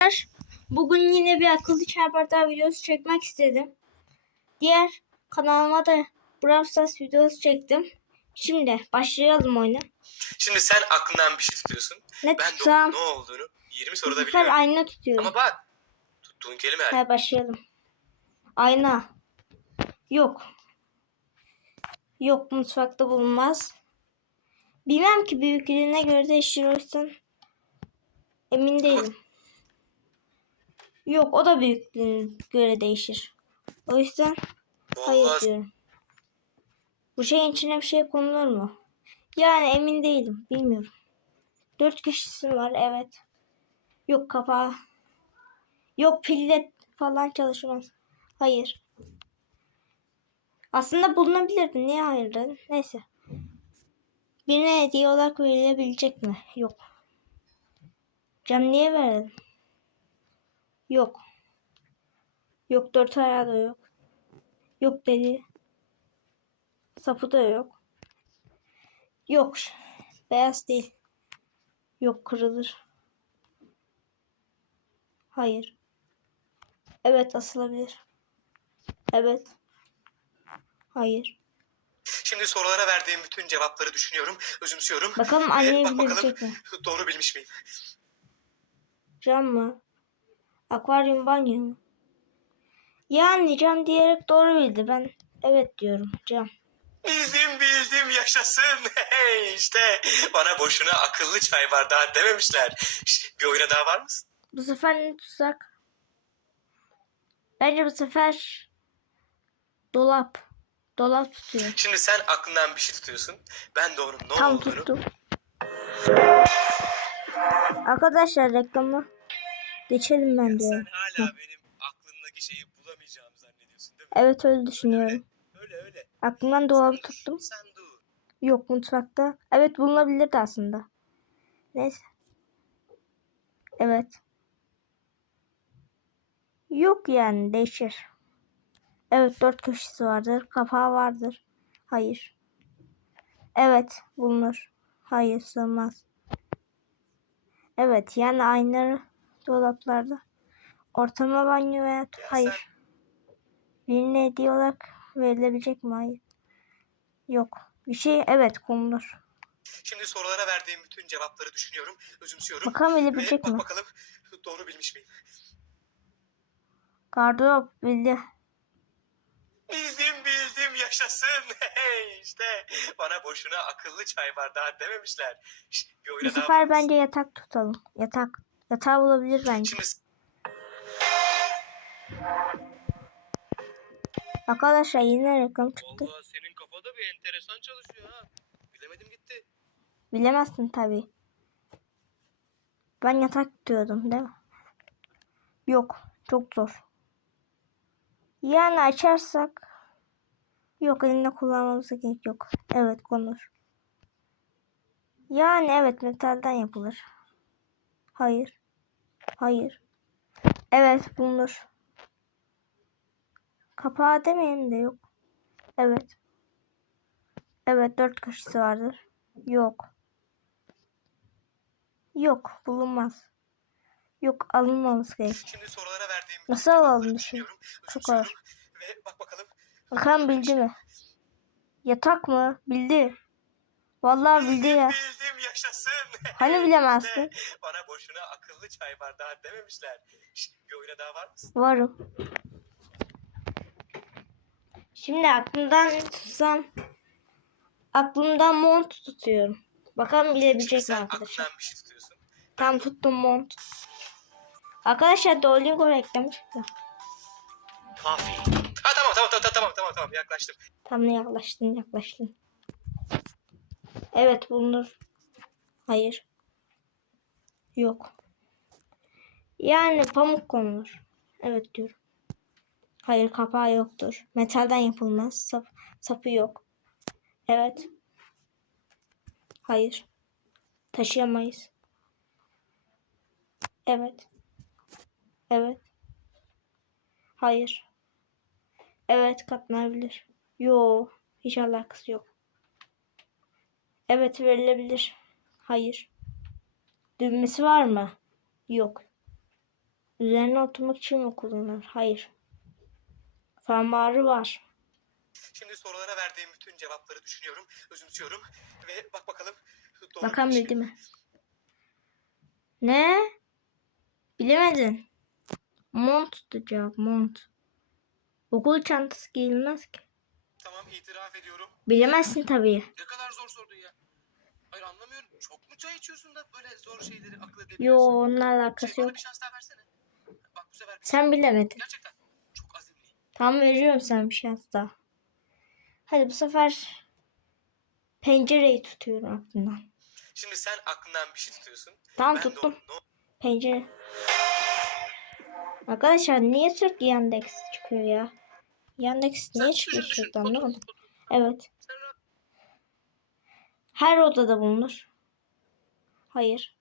Arkadaşlar, Bugün yine bir akıllı çarpar videosu çekmek istedim. Diğer kanalıma da Brawl Stars videosu çektim. Şimdi başlayalım oyuna. Şimdi sen aklından bir şey tutuyorsun. Ne Ben de tutsam? onun ne olduğunu 20 Bu soruda sefer biliyorum. ayna tutuyorum. Ama bak tuttuğun kelime Hadi başlayalım. Ayna. Yok. Yok mutfakta bulunmaz. Bilmem ki büyüklüğüne göre değişir o yüzden emin değilim. Yok o da büyüklüğüne göre değişir. O yüzden hayır Vallahi diyorum. Bu şeyin içine bir şey konulur mu? Yani emin değilim. Bilmiyorum. Dört kişisi var evet. Yok kapağı. Yok pille falan çalışmaz. Hayır. Aslında bulunabilirdi. Niye hayır dedim? Neyse. Birine hediye olarak verilebilecek mi? Yok. Cam niye verelim? Yok. Yok dört ayağı da yok. Yok dedi. Sapı da yok. Yok. Beyaz değil. Yok kırılır. Hayır. Evet asılabilir. Evet. Hayır. şimdi sorulara verdiğim bütün cevapları düşünüyorum, özümsüyorum. Bakalım Ve anneyi bak bakalım bilecek mi? doğru bilmiş miyim? Cam mı? Akvaryum banyo mu? Yani cam diyerek doğru bildi. Ben evet diyorum cam. Bildim bildim yaşasın. Hey işte bana boşuna akıllı çay bardağı dememişler. Şş, bir oyuna daha var mısın? Bu sefer ne tutsak? Bence bu sefer dolap. Dolap tutuyor. Şimdi sen aklından bir şey tutuyorsun. Ben de onun ne Tam olduğunu tuttum. Arkadaşlar reklamı geçelim ben de. Sen hala benim aklımdaki şeyi bulamayacağımı zannediyorsun değil mi? Evet öyle düşünüyorum. Öyle öyle. Aklımdan dolabı tuttum. Sen dur. Yok mutfakta. Evet bulunabilirdi aslında. Neyse. Evet. Yok yani değişir. Evet dört köşesi vardır. Kapağı vardır. Hayır. Evet bulunur. Hayır sığmaz. Evet yani aynı dolaplarda. Ortama banyo veya hayır. Birine hediye olarak verilebilecek mi? Hayır. Yok. Bir şey evet konulur. Şimdi sorulara verdiğim bütün cevapları düşünüyorum, özümsüyorum. Bakalım bilebilecek mi? bakalım doğru bilmiş miyim? Gardırop bildi. Bildim bildim yaşasın. Hey işte bana boşuna akıllı çay bardağı dememişler. Şş, bir daha sefer bence yatak tutalım. Yatak. Yatağı bulabilir bence. Arkadaşlar yine reklam çıktı. Vallahi senin kafada bir enteresan çalışıyor ha. Bilemedim gitti. Bilemezsin tabi. Ben yatak diyordum değil mi? Yok. Çok zor. Yani açarsak yok elinde kullanmamıza gerek yok. Evet konur. Yani evet metalden yapılır. Hayır. Hayır. Evet bulunur. Kapağı demeyelim de yok. Evet. Evet dört köşesi vardır. Yok. Yok bulunmaz. Yok alınmaması gerek. Şimdi sorulara verdiğim Nasıl alalım düşünüyorum, Çok özümsüyorum. Ve bak bakalım. Bakalım bildi mi? Yatak mı? Bildi. Vallahi bildi ya. Bildim yaşasın. Hani bilemezsin? Bana boşuna akıllı çay bardağı dememişler. Şş, bir oyuna daha var mısın? Varım. Şimdi aklımdan tutsam aklımdan mont tutuyorum. Bakalım Şimdi bilebilecek mi arkadaşlar? aklından bir şey tutuyorsun. Tam tuttum mont. Arkadaşlar Duolingo reklamı çıktı. Kafi. Ha tamam tamam tamam tamam tamam tamam yaklaştım. Tam ne yaklaştın yaklaştın. Evet bulunur. Hayır. Yok. Yani pamuk konulur. Evet diyorum. Hayır kapağı yoktur. Metalden yapılmaz. Sap, sapı yok. Evet. Hayır. Taşıyamayız. Evet. Evet. Hayır. Evet katlanabilir. Yo, hiç alakası yok. Evet verilebilir. Hayır. Düğmesi var mı? Yok. Üzerine oturmak için mi kullanılır? Hayır. Fermuarı var. Şimdi sorulara verdiğim bütün cevapları düşünüyorum, özümsüyorum ve bak bakalım doğru Bakan bildi mi? Ne? Bilemedin. Mont'tu cevap. Mont. Okul çantası giyilmez ki. Tamam itiraf ediyorum. Bilemezsin tabii. Ne kadar zor sordun ya. Hayır anlamıyorum. Çok mu çay içiyorsun da böyle zor şeyleri akıl Yo edebiliyorsun? onunla alakası Bana yok. bir şans daha versene. Bak bu sefer Sen bilemedin. gerçekten çok azimliyim. Tamam veriyorum sana bir şans daha. Hadi bu sefer pencereyi tutuyorum aklımdan. Şimdi sen aklından bir şey tutuyorsun. Tamam ben tuttum. onu- Pencere. Arkadaşlar niye sürekli Yandex çıkıyor ya? Yandex Sen niye düşün, çıkıyor sürekli anlamadım. Evet. Her odada bulunur. Hayır.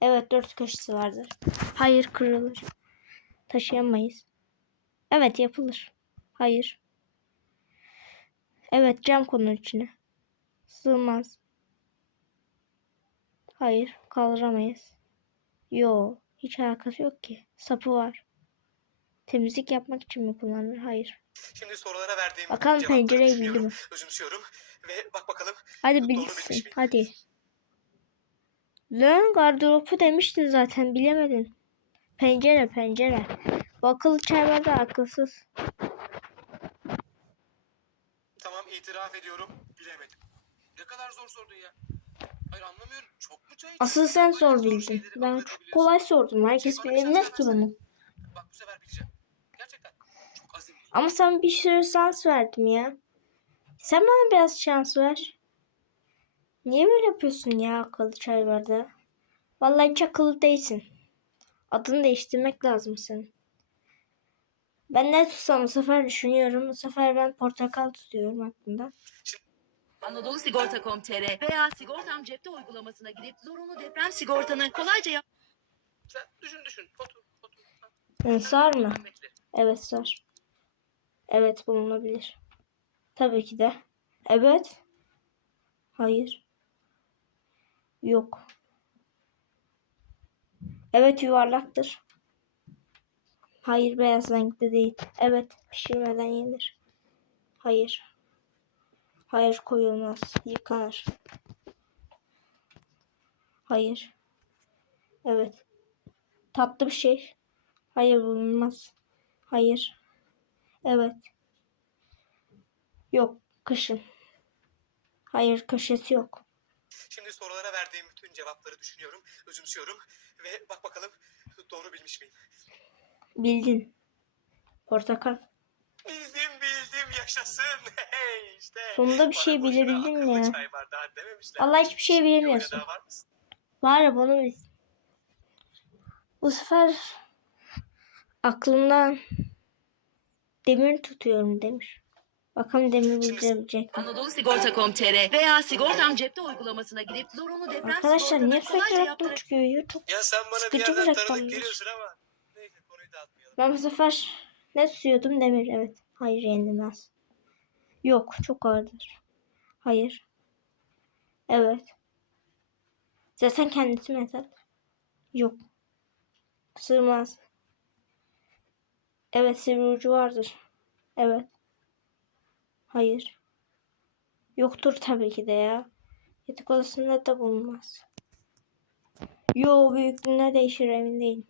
Evet dört köşesi vardır. Hayır kırılır. Taşıyamayız. Evet yapılır. Hayır. Evet cam konur içine. Sığmaz. Hayır kaldıramayız. Yo hiç alakası yok ki. Sapı var. Temizlik yapmak için mi kullanılır? Hayır. Şimdi sorulara verdiğim Bakalım cevapları pencereyi bildi düşünüyorum, mi? özümsüyorum ve bak bakalım Hadi bilirsin. Hadi. Lan gardırobu demiştin zaten bilemedin. Pencere pencere. Bu akıllı çay var da akılsız. Tamam itiraf ediyorum. Bilemedim. Ne kadar zor sordun ya. Hayır anlamıyorum. Çok mu çay Asıl sen zor bildin. Ben çok kolay sordum. Herkes şans bilemez daha ki bunu. Bak bu sefer bileceğim. Gerçekten çok azimliyim. Ama sana bir sürü şans verdim ya. Sen bana biraz şans ver. Niye böyle yapıyorsun ya akıllı çay bardağı? Vallahi hiç akıllı değilsin. Adını değiştirmek lazım senin. Ben ne tutsam bu sefer düşünüyorum. Bu sefer ben portakal tutuyorum aklımda. Anadolu Sigorta.com.tr veya Sigortam Cepte uygulamasına gidip zorunlu deprem sigortanı kolayca yap. Sen düşün düşün. Otur otur. Yani sar mı? Evet sar. Evet bulunabilir. Tabii ki de. Evet. Hayır. Yok. Evet yuvarlaktır. Hayır beyaz renkte değil. Evet pişirmeden yenir. Hayır. Hayır koyulmaz. Yıkanır. Hayır. Evet. Tatlı bir şey. Hayır bulunmaz. Hayır. Evet. Yok. Kışın. Hayır köşesi yok. Şimdi sorulara verdiğim bütün cevapları düşünüyorum, özümsüyorum ve bak bakalım doğru bilmiş miyim? Bildin. Portakal. Bildim bildim yaşasın. Hey işte. Sonunda bir şey bilebildin dememişler. Vallahi hiçbir şey bilemiyorsun. var? Var ya bunu bil. Bu sefer aklımdan demir tutuyorum demir. Bakalım demir bildirebilecek mi? Anadolu Sigorta.com.tr veya Sigortam Cepte uygulamasına gidip zorunlu deprem Arkadaşlar niye sürekli reklam çıkıyor? YouTube. Ya sen bana bir Sıkıcı bir tanıdık geliyorsun ama. Neyse konuyu dağıtmayalım. Ben bu sefer ne tutuyordum? Demir. Evet. Hayır yenilmez. Yok. Çok ağırdır. Hayır. Evet. Zaten kendisi metal. Yok. Sığmaz. Evet sivri ucu vardır. Evet. Hayır. Yoktur tabii ki de ya. Yatak odasında da bulunmaz. Yo büyüklüğüne değişir emin değilim.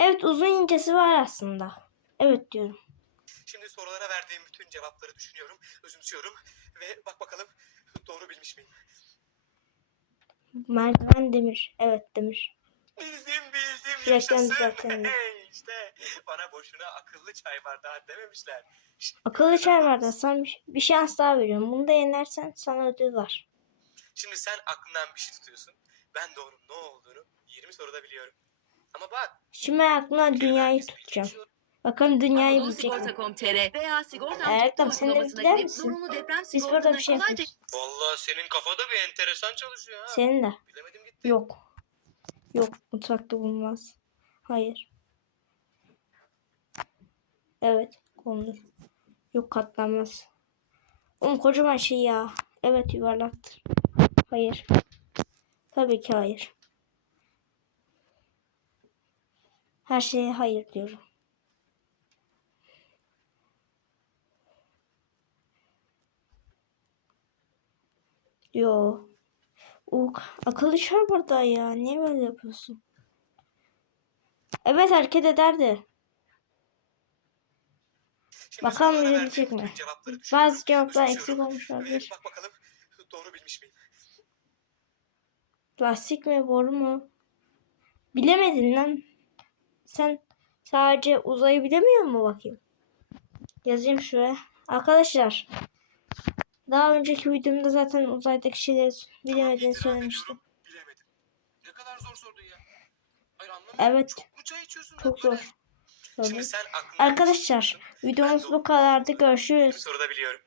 Evet uzun incesi var aslında. Evet diyorum. Şimdi sorulara verdiğim bütün cevapları düşünüyorum, özümsüyorum ve bak bakalım doğru bilmiş miyim? Merdiven demir. Evet demir. Bildim bildim Reklam yaşasın. zaten. İşte bana boşuna akıllı çay bardağı dememişler. Akıllı çay bardağı sana bir, bir şans daha veriyorum. Bunu da yenersen sana ödül var. Şimdi sen aklından bir şey tutuyorsun. Ben de onun ne olduğunu 20 soruda biliyorum. Ama bak. Şimdi ben aklımdan dünyayı tutacağım. Bakalım dünyayı bilecek mi? Sigorta.com.tr veya sen de gidip misin? Biz burada bir şey yapıyoruz. Vallahi senin kafada bir enteresan çalışıyor ha. Senin de. Bilemedim gitti. Yok. Yok mutfakta bulunmaz. Hayır. Evet konulur. Yok katlanmaz. Oğlum kocaman şey ya. Evet yuvarlaktır. Hayır. Tabii ki hayır. Her şeye hayır diyorum. Yo. O akıllı çar burada ya. Niye böyle yapıyorsun? Evet hareket ederdi. Bakalım bilebilecek mi? Bazı cevaplar eksik olmuş olabilir. Bak bakalım doğru bilmiş miyim? Lastik mi boru mu? Bilemedin lan. Sen sadece uzayı bilemiyor mu bakayım? Yazayım şuraya. Arkadaşlar. Daha önceki videomda zaten uzaydaki şeyleri bilemediğini söylemiştim. Bilemedim. Ne kadar zor sordun ya. Hayır anlamadım. Evet. Çok? Çok zor. Şimdi sen aklına Arkadaşlar videomuz bu kadardı. Görüşürüz. soruda biliyorum.